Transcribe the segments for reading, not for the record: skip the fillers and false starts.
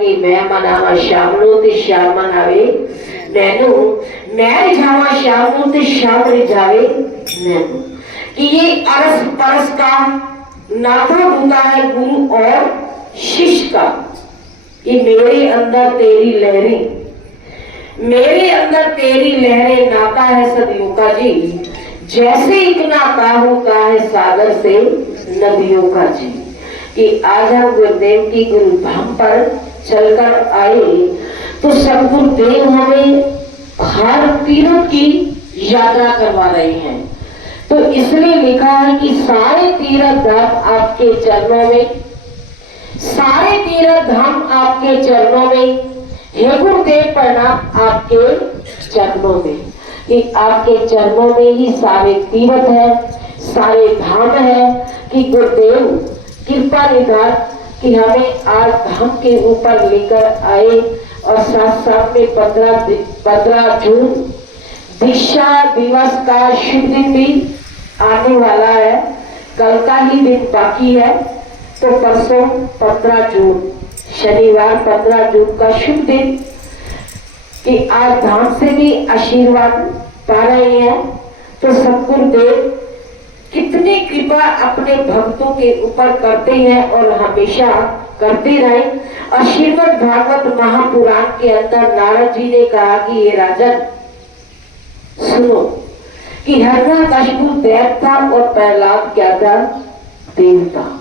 कि मैं मनावा श्यामलो ते श्याम मनावे नैनो, मैं रिझावा श्यामलो ते श्याम रिझावे नैनो। कि ये अरस परस का नाता होता है गुरु और शिष्य का। कि मेरे अंदर तेरी लहरें, मेरे अंदर तेरी लहरें नाता है सदियों का जी, जैसे एक नाता होता है सागर से नदियों का जी। कि आज हम गुरुदेव की गुरुधाम पर चलकर आए तो सदगुरुदेव हमें हर तीर्थ की यात्रा करवा रहे हैं। तो इसलिए लिखा है कि सारे तीर्थ धाम आपके चरणों में, सारे तीर्थ धाम आपके चरणों में, हे गुरुदेव प्रणाम आपके चरणों में। कि आपके चरणों में ही सारे तीर्थ है, सारे धाम है। कि गुरुदेव कृपा निधान कि हमें आज धाम के ऊपर लेकर आए और साथ साथ में 15 जून दीक्षा दिवस का शुभ दिन भी आने वाला है। कल का ही दिन बाकी है, तो परसों 15 जून शनिवार 15 जून का शुभ दिन कि आज धाम से भी आशीर्वाद पा रहे हैं। तो सतगुरुदेव कितनी कृपा अपने भक्तों के ऊपर करते हैं और हमेशा करते रहे। और श्रीमद् भागवत महापुराण के अंदर नारद जी ने कहा कि ये राजन सुनो कि हिरण्यकशिपु दैत्य था और प्रहलाद क्या था, देवता।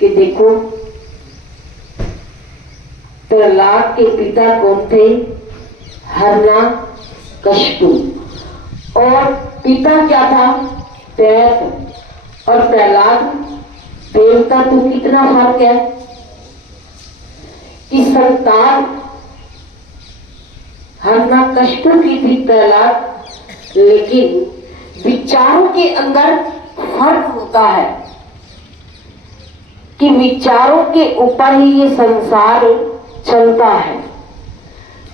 कि देखो प्रहलाद के पिता कौन थे, हिरण्यकशिपु, और पिता क्या था, दैत्य, और प्रहलाद देवता। तो कितना फर्क है कि संतान हिरण्यकशिपु की थी प्रहलाद, लेकिन विचारों के अंदर फर्क होता है कि विचारों के ऊपर ही ये संसार चलता है।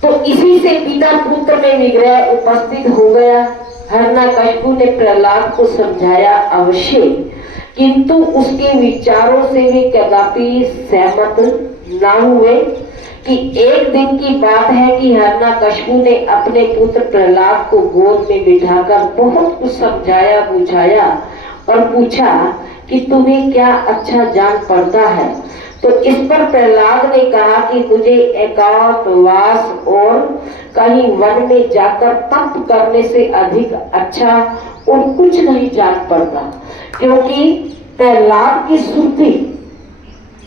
तो इसी से पिता पुत्र में विग्रह उपस्थित हो गया। हिरण्यकशिपु ने प्रहलाद को समझाया अवश्य, किंतु उसके विचारों से वे कदापि सहमत ना हुए। कि एक दिन की बात है कि हिरण्यकशिपु ने अपने पुत्र प्रहलाद को गोद में बिठाकर बहुत कुछ समझाया बुझाया और पूछा कि तुम्हें क्या अच्छा जान पड़ता है। तो इस पर प्रहलाद ने कहा कि मुझे एकांतवास और कहीं वन में जाकर तप करने से अधिक अच्छा और कुछ नहीं जान पड़ता। क्योंकि प्रहलाद की सुर्ती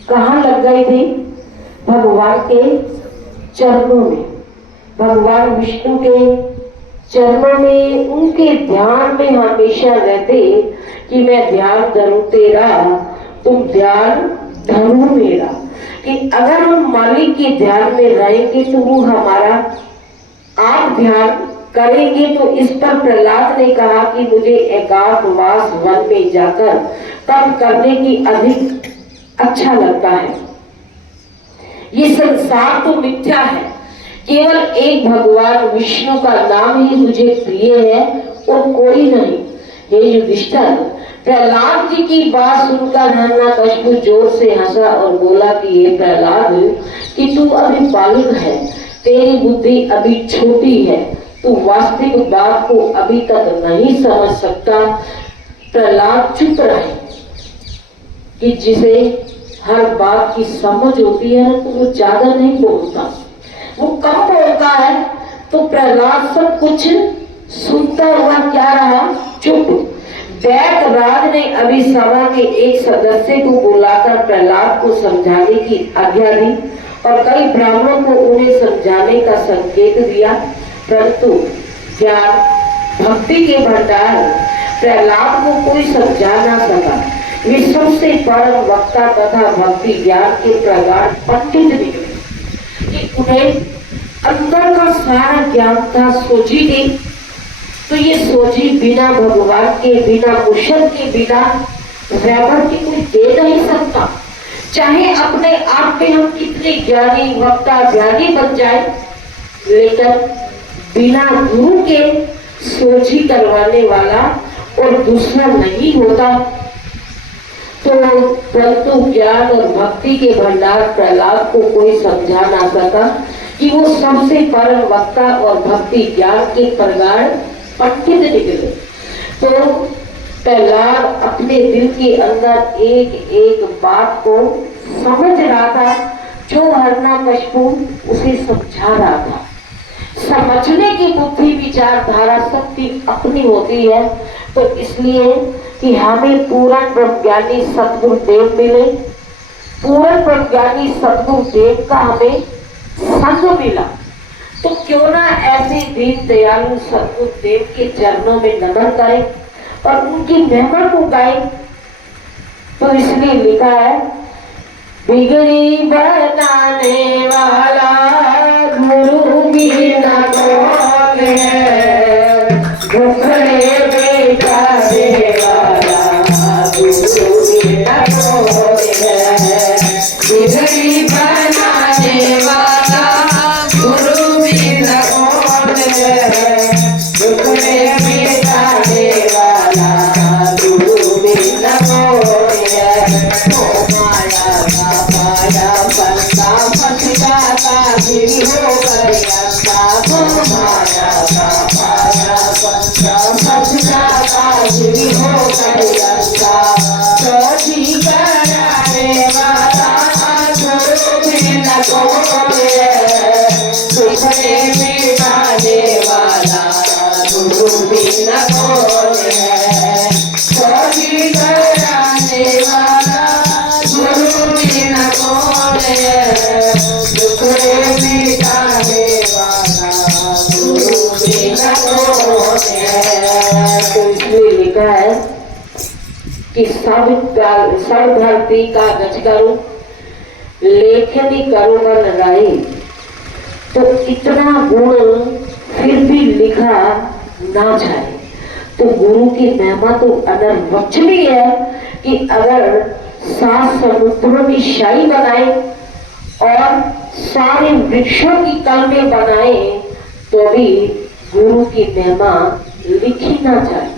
कहाँ लग गई थी, भगवान के चरणों में, भगवान विष्णु के चरणों में। उनके ध्यान में हमेशा रहते कि मैं ध्यान धरूं तेरा, तुम ध्यान धरो मेरा। कि अगर हम मालिक के ध्यान में रहेंगे तो वो हमारा आप ध्यान करेंगे। तो इस पर प्रहलाद ने कहा कि मुझे एकांतवास वन में जाकर तप करने की अधिक अच्छा लगता है। ये संसार तो मिथ्या है, केवल एक भगवान विष्णु का नाम ही मुझे प्रिय है और कोई नहीं। हे युधिष्ठिर, प्रहलाद जी की बात सुनकर हिरण्यकशिपु जोर से हंसा और बोला कि ये प्रहलाद कि तू अभी बालक है, तेरी बुद्धि अभी छोटी है, तू वास्तविक बात को अभी तक नहीं समझ सकता। प्रहलाद चुप रहे। कि जिसे हर बात की समझ होती है तो वो ज्यादा नहीं बोलता, वो कम बोलता है। तो प्रहलाद सब कुछ सुनता हुआ क्या रहा, चुप। दैत्यराज ने अभी सभा के एक सदस्य को बुलाकर प्रहलाद को समझाने की आज्ञा दी और कई ब्राह्मणों को उन्हें समझाने का संकेत दिया, परंतु ज्ञान भक्ति के भंडार प्रहलाद को कोई समझा ना सका। वे सबसे परम वक्ता तथा भक्ति ज्ञान के प्रगाढ़ पंडित निकले कि उन्हें अंदर का सारा ज्ञान था। सोची थी तो ये सोची बिना भगवान के, बिना मुर्शद के, बिना वैभव के कोई दे नहीं सकता। चाहे अपने आप में हम कितने ज्ञानी वक्ता ज्ञानी बन जाए, लेकिन बिना गुरु के सोची करवाने वाला और दूसरा नहीं होता। तो परंतु ज्ञान और भक्ति के भंडार प्रहलाद को कोई समझा ना सका कि वो सबसे परम वक्ता और भक्ति ज्ञान के प्रगाढ़ पंडित निकले। तो प्रहलाद अपने दिल के अंदर एक एक बात को समझ रहा था जो हिरण्यकशिपु उसे समझा रहा था। समझने की बुद्धि विचारधारा शक्ति अपनी होती है, तो इसलिए कि हमें पूर्ण ब्रह्मज्ञानी सतगुरुदेव मिले, पूर्ण ब्रह्मज्ञानी सतगुरुदेव का हमें संग मिला, तो क्यों ना ऐसे दीन दयालु सतगुरुदेव के चरणों में नमन करें और उनकी महिमा को गाएं। तो इसलिए लिखा है, बिगड़ी बनाने वाला गुरु भी न कौन है, भूखड़े बेटा दे वाला गुरु भी न कौन है, बिगड़ी बनाने वाला गुरु भी न कौन है, भूखड़े बेटा दे वाला गुरु भी न कौन है। माया बंदा फटका फिर हो गया माया का पाया बंदा फटका फिर हो गया कभी कराने वाला गुरु भी न कौन है, तुझे मिटाने वाला गुरु भी न कौन है, कभी कराने वाला गुरु भी न कौन है, तुझे मिटाने वाला गुरु भी न कौन है। तो इसलिए लिखा है कि सब धरती का गज करो लेखनी करो मन राय। तो इतना गुण फिर भी लिखा ना जाए, तो गुरु की महिमा तो अनर्वचनीय है कि अगर 7 समुद्रों की शाही बनाए और सारे वृक्षों की कलमें बनाए तो भी गुरु की महिमा लिखी ना जाए।